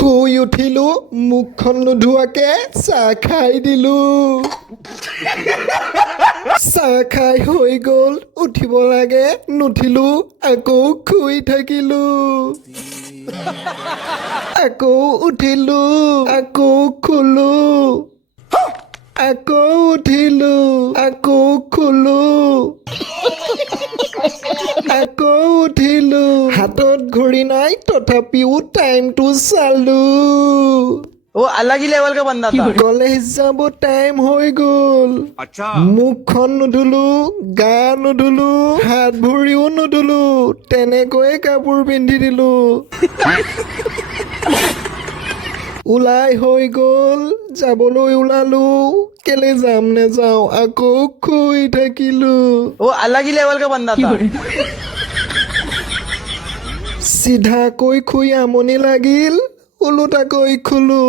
শুই উঠিলো মুখখন নোধোৱাকে চাহ খাই দিলো চাহ খাই হৈ গ'ল উঠিব লাগে নুঠিলো আকৌ শুই থাকিলো আকৌ উঠিলো আকৌ শুলো আকৌ উঠিলো আকৌ শুলো আকৌ উঠিলো হাতত ঘড়ী নাই তথাপিও টাইমটো চালো वो अलग ही लेवल का बंदा था। কলেজ যাব টাইম হৈ গ'ল মুখখন নুধুলো গা নুধুলো হাত ভৰিও নুধুলো তেনেকৈয়ে কাপোৰ পিন্ধি দিলো ওলাই হৈ গ'ল যাবলৈ ওলালো কেলে যাম নেযাওঁ আকৌ শুই থাকিলো वो अलग ही लेवल का बंदा था। চিধাকৈ শুই আমনি লাগিল ওলোটাকৈ শুলো